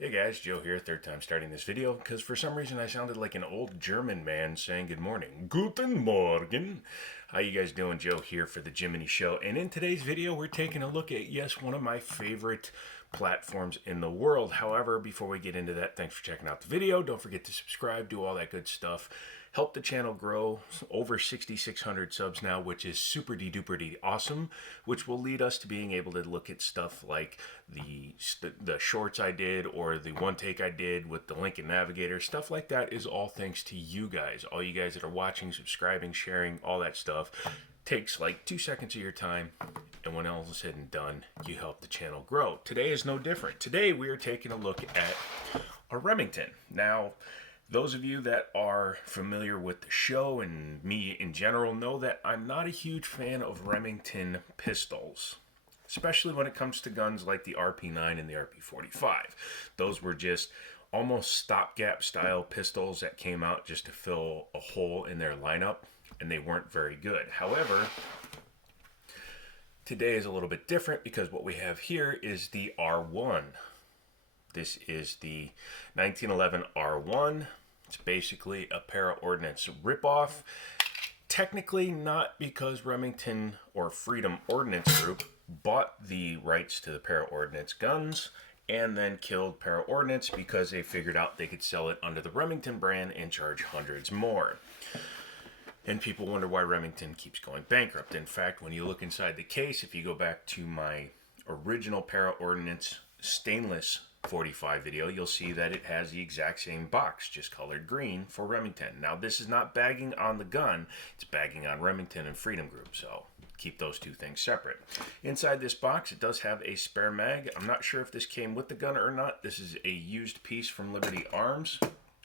Hey guys, Joe here, third time starting this video, because for some reason I sounded like an old German man saying good morning. Guten Morgen! How you guys doing? Joe here for the Jiminy Show, and in today's video we're taking a look at, yes, one of my favorite platforms in the world. However, before we get into that, thanks for checking out the video. Don't forget to subscribe, do all that good stuff. Help the channel grow, over 6,600 subs now, which is super duper awesome, which will lead us to being able to look at stuff like the shorts I did or the one take I did with the Lincoln Navigator. Stuff like that is all thanks to you guys. All you guys that are watching, subscribing, sharing, all that stuff takes like 2 seconds of your time, and when all is said and done, you help the channel grow. Today is no different. Today we are taking a look at a Remington. Now, those of you that are familiar with the show and me in general know that I'm not a huge fan of Remington pistols, especially when it comes to guns like the RP9 and the RP45. Those were just almost stopgap style pistols that came out just to fill a hole in their lineup, and they weren't very good. However, today is a little bit different because what we have here is the R1. This is the 1911 R1. It's basically a para-ordnance ripoff. Technically not, because Remington or Freedom Ordnance Group bought the rights to the para-ordnance guns and then killed para-ordnance because they figured out they could sell it under the Remington brand and charge hundreds more. And people wonder why Remington keeps going bankrupt. In fact, when you look inside the case, if you go back to my original para-ordnance stainless 45 video, you'll see that it has the exact same box, just colored green, for Remington. Now, this is not bagging on the gun, it's bagging on Remington and Freedom Group, so keep those two things separate. Inside this box, it does have a spare mag. I'm not sure if this came with the gun or not. This is a used piece from Liberty Arms,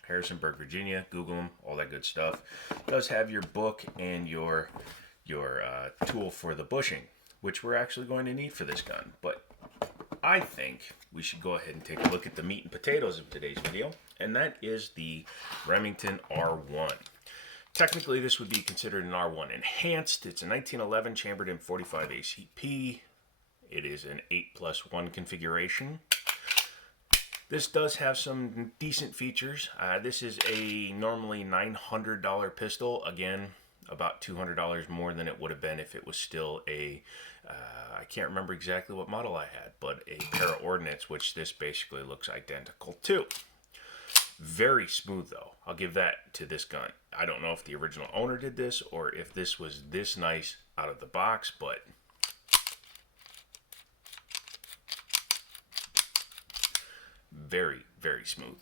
Harrisonburg, Virginia. Google them, all that good stuff. It does have your book and your tool for the bushing, which we're actually going to need for this gun. But I think we should go ahead and take a look at the meat and potatoes of today's video, and that is the Remington R1. Technically, this would be considered an R1 Enhanced. It's a 1911 chambered in 45 ACP. It is an 8+1 configuration. This does have some decent features. This is a normally $900 pistol. Again, about $200 more than it would have been if it was still a, I can't remember exactly what model I had, but a para-ordnance, which this basically looks identical to. Very smooth though, I'll give that to this gun. I don't know if the original owner did this or if this was this nice out of the box, but very, very smooth.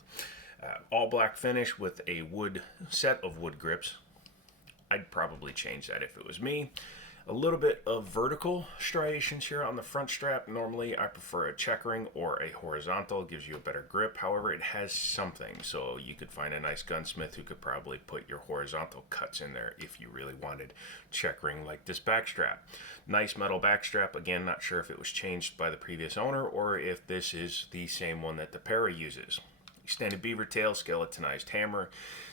All black finish with a wood set of wood grips. I'd probably change that if it was me. A little bit of vertical striations here on the front strap. Normally I prefer a checkering or a horizontal. It gives you a better grip. However, it has something, so you could find a nice gunsmith who could probably put your horizontal cuts in there if you really wanted checkering like this back strap. Nice metal back strap. Again, not sure if it was changed by the previous owner or if this is the same one that the Para uses. Extended beaver tail, skeletonized hammer,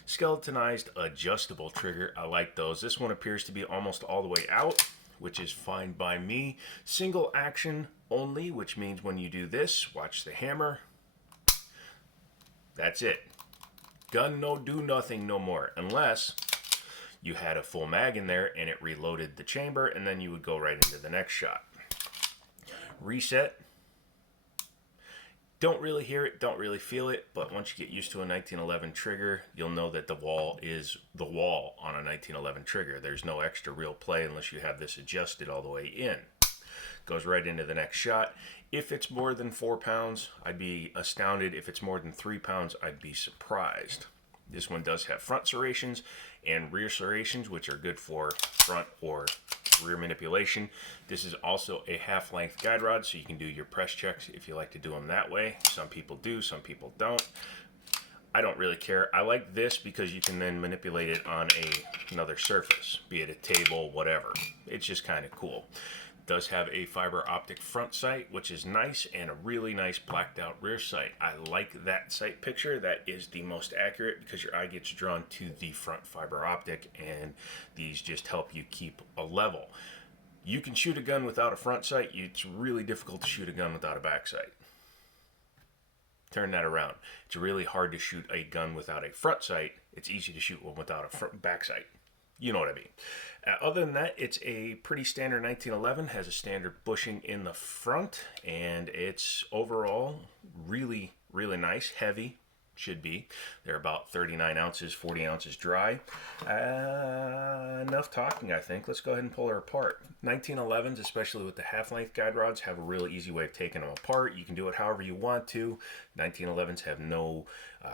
skeletonized adjustable trigger. I like those. This one appears to be almost all the way out, which is fine by me. Single action only, which means when you do this, watch the hammer. That's it. Gun no do nothing no more, unless you had a full mag in there and it reloaded the chamber, and then you would go right into the next shot. Reset. Don't really hear it, don't really feel it, but once you get used to a 1911 trigger, you'll know that the wall is the wall on a 1911 trigger. There's no extra real play unless you have this adjusted all the way in. Goes right into the next shot. If it's more than 4 pounds, I'd be astounded. If it's more than 3 pounds, I'd be surprised. This one does have front serrations and rear serrations, which are good for front or rear manipulation. This is also a half-length guide rod, so you can do your press checks if you like to do them that way. Some people do, some people don't. I don't really care. I like this because you can then manipulate it on another surface, be it a table, whatever. It's just kind of cool. It does have a fiber optic front sight, which is nice, and a really nice blacked out rear sight. I like that sight picture. That is the most accurate because your eye gets drawn to the front fiber optic, and these just help you keep a level. You can shoot a gun without a front sight. It's really difficult to shoot a gun without a back sight. turn that around. It's really hard to shoot a gun without a front sight. It's easy to shoot one without a back sight. You know what I mean. Other than that, it's a pretty standard 1911. Has a standard bushing in the front, and it's overall really, really nice. Heavy, should be. They're about 39 ounces, 40 ounces dry. Enough talking, I think. Let's go ahead and pull her apart. 1911s, especially with the half-length guide rods, have a real easy way of taking them apart. You can do it however you want to. 1911s have no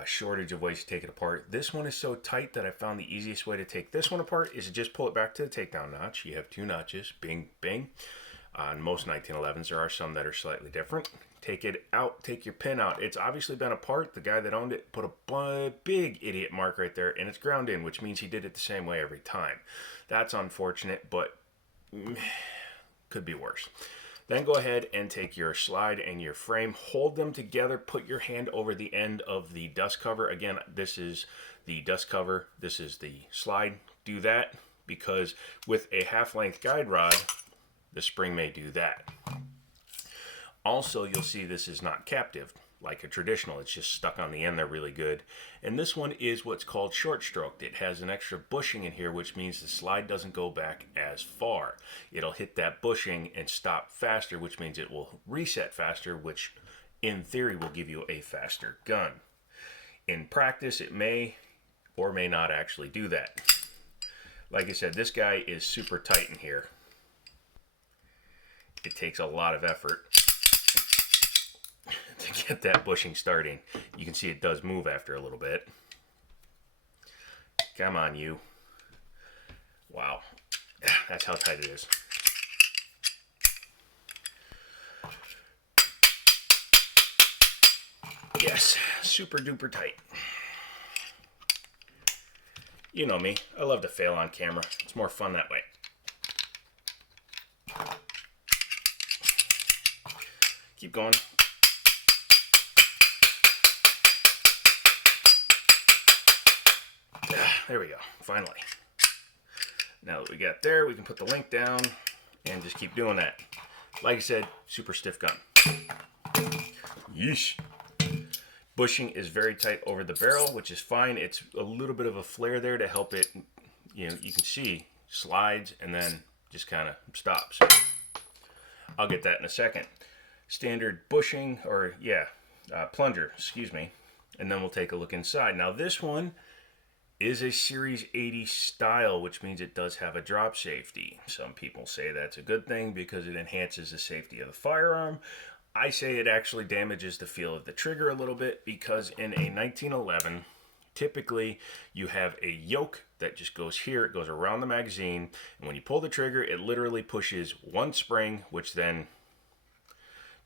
shortage of ways to take it apart. This one is so tight that I found the easiest way to take this one apart is to just pull it back to the takedown notch. You have 2 notches, bing, bing. On most 1911s, there are some that are slightly different. Take it out, take your pin out. It's obviously been apart. The guy that owned it put a big idiot mark right there, and it's ground in, which means he did it the same way every time. That's unfortunate, but could be worse. Then go ahead and take your slide and your frame, hold them together, put your hand over the end of the dust cover. Again, this is the dust cover, this is the slide. Do that because with a half-length guide rod, the spring may do that. Also, you'll see this is not captive like a traditional. It's just stuck on the end there really good. And this one is what's called short stroked. It has an extra bushing in here, which means the slide doesn't go back as far. It'll hit that bushing and stop faster, which means it will reset faster, which in theory will give you a faster gun. In practice, it may or may not actually do that. Like I said, this guy is super tight in here. It takes a lot of effort to get that bushing starting. You can see it does move after a little bit. Come on, you. Wow. That's how tight it is. Yes, super duper tight. You know me. I love to fail on camera. It's more fun that way. Keep going. There we go, finally. Now that we got there, we can put the link down and just keep doing that. Like I said, super stiff gun. Yeesh. Bushing is very tight over the barrel, which is fine. It's a little bit of a flare there to help it, you know, you can see slides and then just kind of stops. I'll get that in a second. Standard bushing, or plunger, excuse me. And then we'll take a look inside. Now this one is a Series 80 style, which means it does have a drop safety. Some people say that's a good thing because it enhances the safety of the firearm. I say it actually damages the feel of the trigger a little bit because in a 1911, typically you have a yoke that just goes here, it goes around the magazine, and when you pull the trigger, it literally pushes one spring, which then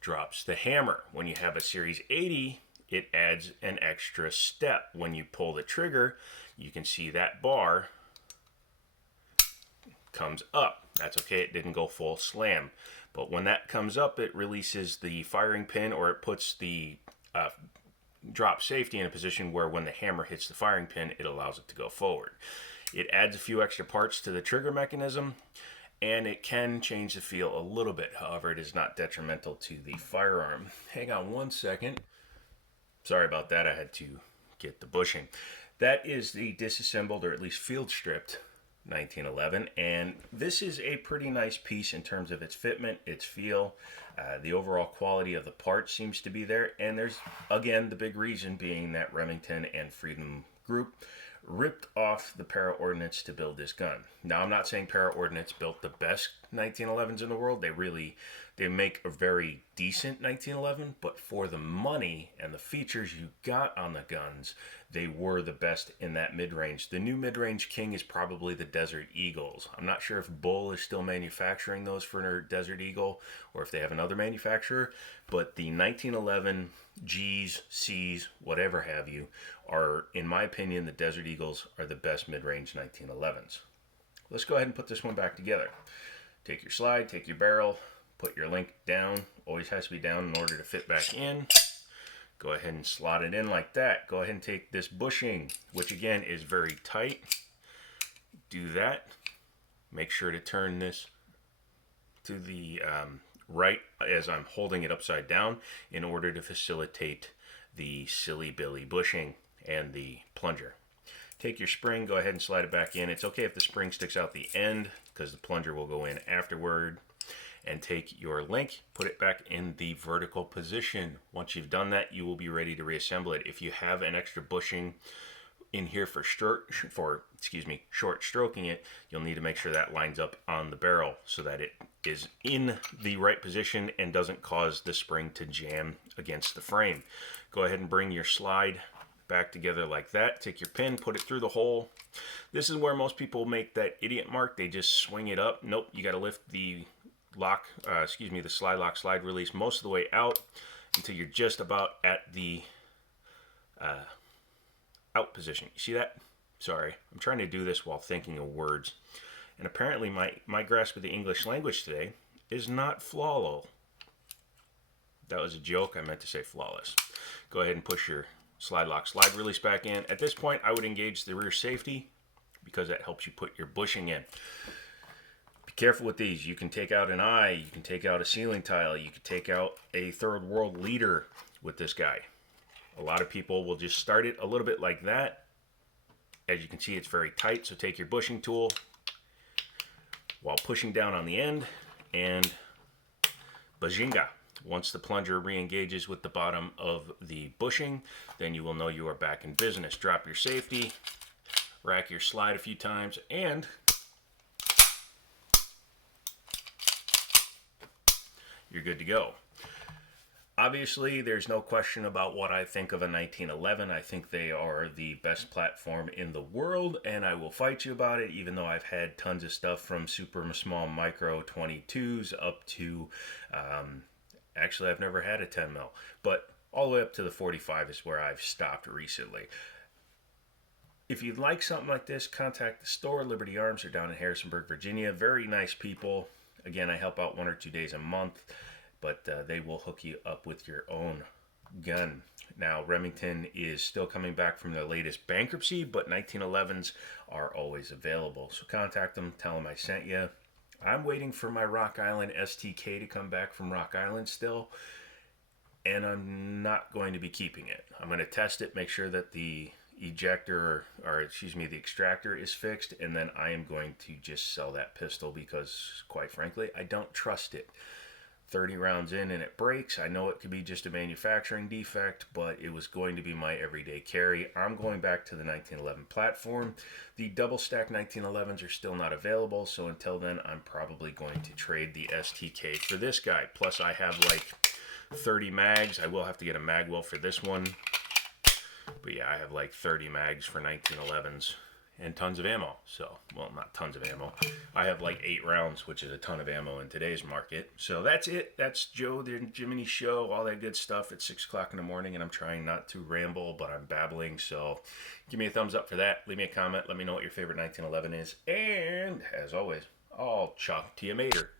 drops the hammer. When you have a Series 80, it adds an extra step. When you pull the trigger, you can see that bar comes up. That's okay, it didn't go full slam. But when that comes up, it releases the firing pin, or it puts the drop safety in a position where when the hammer hits the firing pin, it allows it to go forward. It adds a few extra parts to the trigger mechanism, and it can change the feel a little bit. However, it is not detrimental to the firearm. Hang on one second. Sorry about that, I had to get the bushing. That is the disassembled, or at least field stripped 1911, and this is a pretty nice piece in terms of its fitment, its feel. The overall quality of the part seems to be there, and there's, again, the big reason being that Remington and Freedom Group ripped off the Para Ordnance to build this gun. Now, I'm not saying Para Ordnance built the best 1911s in the world. They make a very decent 1911, but for the money and the features you got on the guns, they were the best in that mid-range. The new mid-range king is probably the Desert Eagles. I'm not sure if Bull is still manufacturing those for Desert Eagle or if they have another manufacturer, but the 1911 G's, C's, whatever have you, are, in my opinion, the Desert Eagles are the best mid-range 1911s. Let's go ahead and put this one back together. Take your slide, take your barrel, put your link down. Always has to be down in order to fit back in. Go ahead and slot it in like that. Go ahead and take this bushing, which again is very tight. Do that. Make sure to turn this to the right as I'm holding it upside down in order to facilitate the Silly Billy bushing and the plunger. Take your spring, go ahead and slide it back in. It's okay if the spring sticks out the end because the plunger will go in afterward. And take your link, put it back in the vertical position. Once you've done that, you will be ready to reassemble it. If you have an extra bushing in here for short stroking it, you'll need to make sure that lines up on the barrel so that it is in the right position and doesn't cause the spring to jam against the frame. Go ahead and bring your slide back together like that. Take your pin, put it through the hole. This is where most people make that idiot mark. They just swing it up. Nope, you got to lift the the slide lock, slide release most of the way out until you're just about at the out position. You see that? Sorry, I'm trying to do this while thinking of words. And apparently my grasp of the English language today is not flawless. That was a joke. I meant to say flawless. Go ahead and push your slide lock, slide release back in. At this point, I would engage the rear safety because that helps you put your bushing in. Be careful with these. You can take out an eye, you can take out a ceiling tile, you can take out a third world leader with this guy. A lot of people will just start it a little bit like that. As you can see, it's very tight, so take your bushing tool while pushing down on the end and bajinga. Once the plunger re-engages with the bottom of the bushing, then you will know you are back in business. Drop your safety, rack your slide a few times, and you're good to go. Obviously, there's no question about what I think of a 1911. I think they are the best platform in the world, and I will fight you about it, even though I've had tons of stuff from super small micro 22s up to, actually I've never had a 10 mil, but all the way up to the 45 is where I've stopped recently. If you'd like something like this, contact the store. Liberty Arms are down in Harrisonburg, Virginia. Very nice people. Again, I help out 1 or 2 days a month, but they will hook you up with your own gun. Now, Remington is still coming back from their latest bankruptcy, but 1911s are always available. So contact them, tell them I sent you. I'm waiting for my Rock Island STK to come back from Rock Island still, and I'm not going to be keeping it. I'm going to test it, make sure that the ejector, the extractor is fixed, and then I am going to just sell that pistol because, quite frankly, I don't trust it. 30 rounds in and it breaks. I know it could be just a manufacturing defect, but it was going to be my everyday carry. I'm going back to the 1911 platform. The double stack 1911s are still not available, so until then, I'm probably going to trade the STK for this guy. Plus, I have like 30 mags. I will have to get a mag well for this one. But yeah, I have like 30 mags for 1911s and tons of ammo. So, well, not tons of ammo. I have like 8 rounds, which is a ton of ammo in today's market. So that's it. That's Joe, the Jiminy Show, all that good stuff at 6 o'clock in the morning. And I'm trying not to ramble, but I'm babbling. So give me a thumbs up for that. Leave me a comment. Let me know what your favorite 1911 is. And as always, I'll chalk to you later.